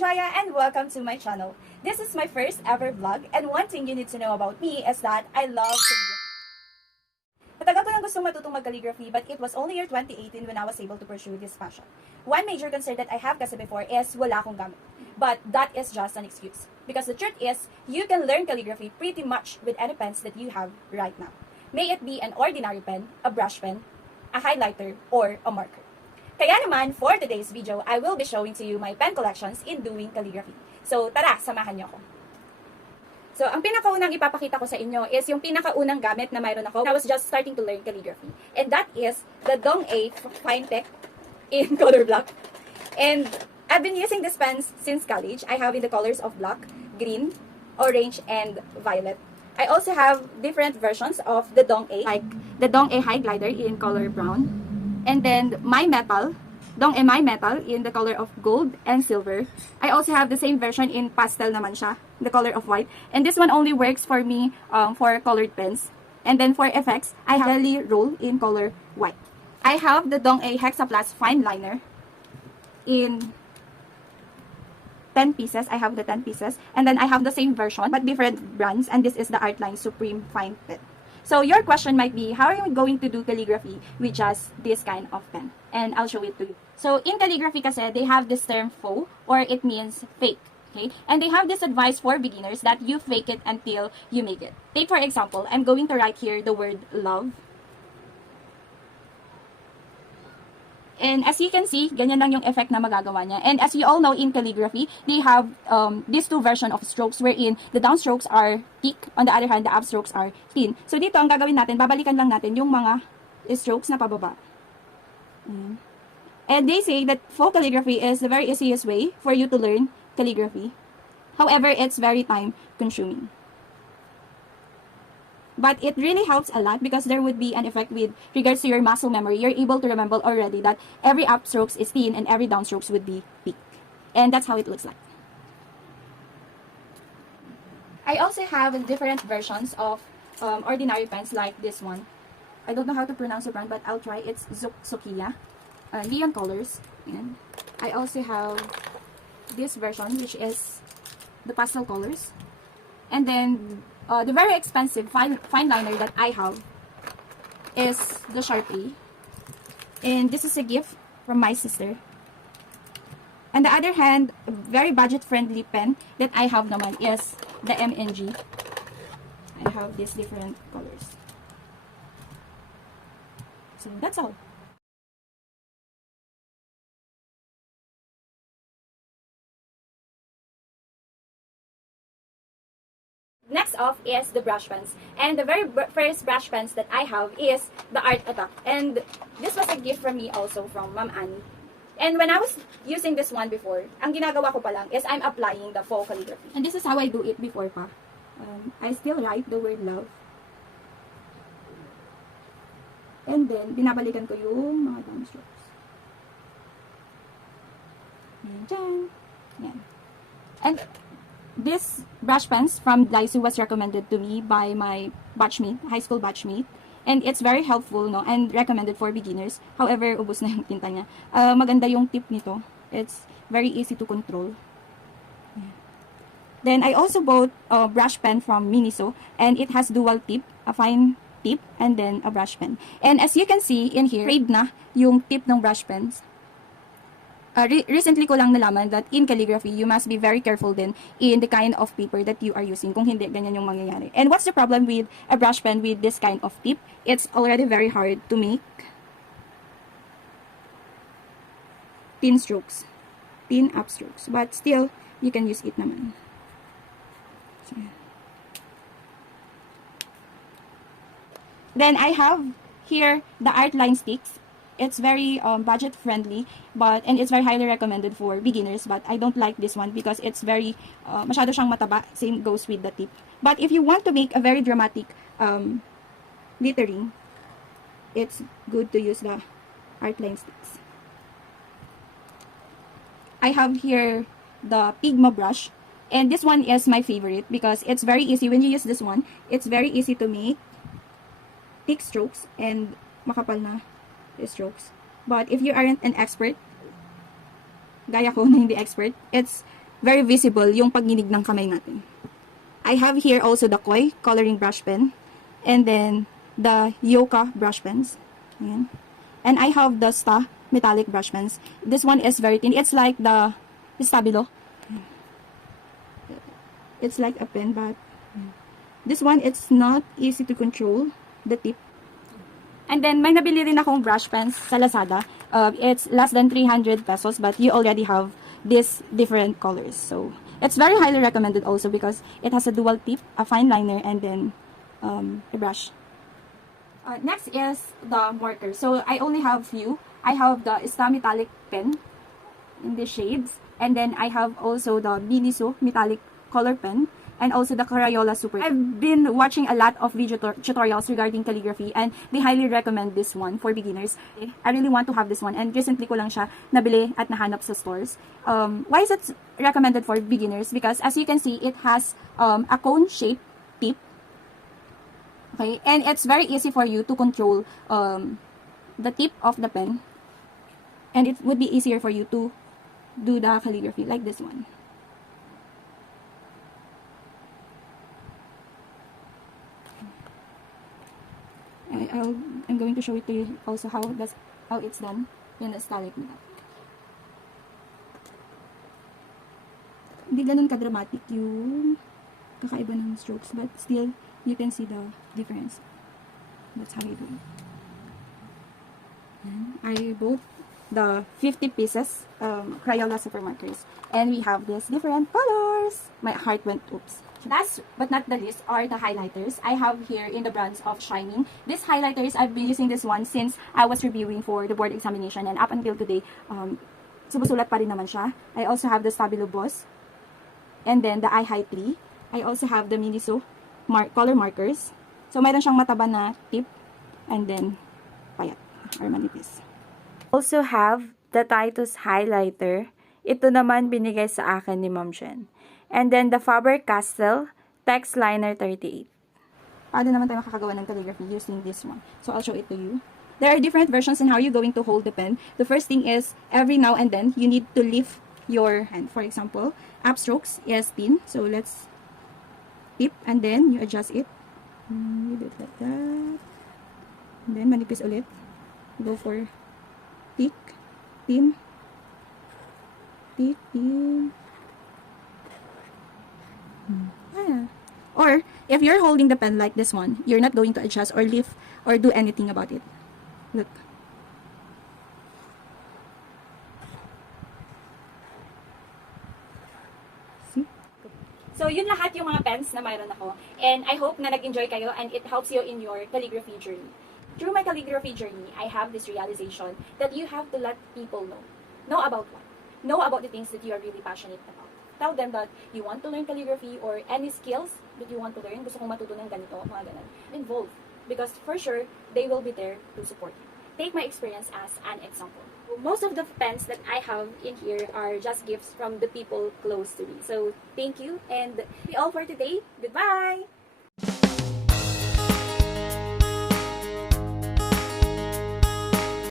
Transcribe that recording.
Jaya and welcome to my channel. This is my first ever vlog and one thing you need to know about me is that I love calligraphy. Matagal ko nang gustong matutong mag-calligraphy but it was only year 2018 when I was able to pursue this passion. One major concern that I have kasi before is wala akong gamit. But that is just an excuse. Because the truth is, you can learn calligraphy pretty much with any pens that you have right now. May it be an ordinary pen, a brush pen, a highlighter, or a marker. Kaya naman, for today's video, I will be showing to you my pen collections in doing calligraphy. So, tara, samahan niyo ako. So, ang pinakaunang ipapakita ko sa inyo is yung pinakaunang gamit na mayroon ako. I was just starting to learn calligraphy. And that is the Dong-A Fine Tech in color black. And I've been using this pens since college. I have in the colors of black, green, orange, and violet. I also have different versions of the Dong-A, like the Dong-A High Glider in color brown. And then my metal, Dong-A My Metal in the color of gold and silver. I also have the same version in pastel naman siya, the color of white. And this one only works for me for colored pens. And then for effects, I have Jelly Roll in color white. I have the Dong-A Hexaplast Fine Liner in 10 pieces. I have the 10 pieces. And then I have the same version but different brands. And this is the Artline Supreme Fine Pen. So your question might be, how are you going to do calligraphy with just this kind of pen? And I'll show it to you. So in calligraphy kasi, they have this term faux, or it means fake. Okay? And they have this advice for beginners that you fake it until you make it. Take for example, I'm going to write here the word love. And as you can see, ganyan lang yung effect na magagawa niya. And as you all know, in calligraphy, they have these two versions of strokes wherein the downstrokes are thick, on the other hand, the upstrokes are thin. So dito, ang gagawin natin, babalikan lang natin yung mga strokes na pababa. And they say that faux calligraphy is the very easiest way for you to learn calligraphy. However, it's very time consuming. But it really helps a lot because there would be an effect with regards to your muscle memory. You're able to remember already that every upstrokes is thin and every downstrokes would be thick. And that's how it looks like. I also have different versions of ordinary pens like this one. I don't know how to pronounce the brand, but I'll try. It's Zukiya. Neon colors. And I also have this version, which is the pastel colors. And then the very expensive fine liner that I have is the Sharpie. And this is a gift from my sister. On the other hand, a very budget-friendly pen that I have naman is the MNG. I have these different colors. So that's all. Next off is the brush pens. And the very first brush pens that I have is the Art Attack. And this was a gift from me also from Ma'am Annie. And when I was using this one before, ang ginagawa ko pa lang is I'm applying the faux calligraphy. And this is how I do it before pa. I still write the word love. And then, binabalikan ko yung mga downstrokes. Yan. Yan. And this brush pens from Daiso was recommended to me by my batchmate, high school batchmate. And it's very helpful, no, and recommended for beginners. However, ubos na yung tinta niya. Maganda yung tip nito. It's very easy to control. Yeah. Then, I also bought a brush pen from Miniso. And it has dual tip, a fine tip, and then a brush pen. And as you can see in here, frayed na yung tip ng brush pens. Recently ko lang nalaman that in calligraphy, you must be very careful din in the kind of paper that you are using. Kung hindi, ganyan yung mangyayari. And what's the problem with a brush pen with this kind of tip? It's already very hard to make thin strokes, thin upstrokes. But still, you can use it naman. So, yeah. Then I have here the Artline sticks. It's very budget friendly, and it's very highly recommended for beginners. But I don't like this one because it's very masyado siyang mataba. Same goes with the tip. But if you want to make a very dramatic lettering, it's good to use the Artline sticks. I have here the Pigma brush, and this one is my favorite because it's very easy. When you use this one, it's very easy to make thick strokes and makapal na strokes. But if you aren't an expert, gaya ko na hindi expert, it's very visible yung pagginig ng kamay natin. I have here also the Koi coloring brush pen, and then the Yoka brush pens. Ayan. And I have the Sta metallic brush pens. This one is very thin. It's like the Stabilo. It's like a pen, but this one, it's not easy to control the tip. And then, may nabili rin akong brush pens sa Lazada. It's less than 300 pesos, but you already have these different colors. So, it's very highly recommended also because it has a dual tip, a fine liner, and then a brush. Next is the marker. So, I only have few. I have the Sta metallic pen in the shades. And then, I have also the Miniso metallic color pen. And also the Crayola Super. I've been watching a lot of video tutorials regarding calligraphy, and they highly recommend this one for beginners. I really want to have this one, and recently ko lang siya nabili at nahanap sa stores. Why is it recommended for beginners? Because as you can see, it has a cone-shaped tip. Okay, and it's very easy for you to control the tip of the pen, and it would be easier for you to do the calligraphy like this one. I'm going to show it to you also how it's done in the stylic nila. Hindi ganun ka-dramatic yung kakaiba ng strokes, but still you can see the difference. That's how you do it. I bought the 50 pieces Crayola super markers, and we have these different colors. My heart went oops. Last but not the least are the highlighters. I have here in the brands of Shining. These highlighters, I've been using this one since I was reviewing for the board examination, and up until today, sumusulat pa rin naman siya. I also have the Stabilo Boss, and then the I-High 3. I also have the Miniso color markers. So, mayroon siyang mataba na tip, and then payat or manipis. Also have the Titus highlighter. Ito naman binigay sa akin ni Ma'am Jen. And then the Faber-Castell Text Liner 38. Paano naman tayo makakagawa ng calligraphy using this one? So, I'll show it to you. There are different versions in how you're going to hold the pen. The first thing is, every now and then, you need to lift your hand. For example, upstrokes is thin. So, let's tip, and then you adjust it. You do it like that. And then, manipis ulit. Go for thick, thin, thick, thin. Or, if you're holding the pen like this one, you're not going to adjust or lift or do anything about it. Look. See? So, yun lahat yung mga pens na mayroon ako. And I hope na nag-enjoy kayo and it helps you in your calligraphy journey. Through my calligraphy journey, I have this realization that you have to let people know. Know about what? Know about the things that you are really passionate about. Tell them that you want to learn calligraphy or any skills that you want to learn. Gusto kong matutunan ganito, mga ganun. Involve. Because for sure, they will be there to support you. Take my experience as an example. Most of the pens that I have in here are just gifts from the people close to me. So, thank you and be all for today. Goodbye!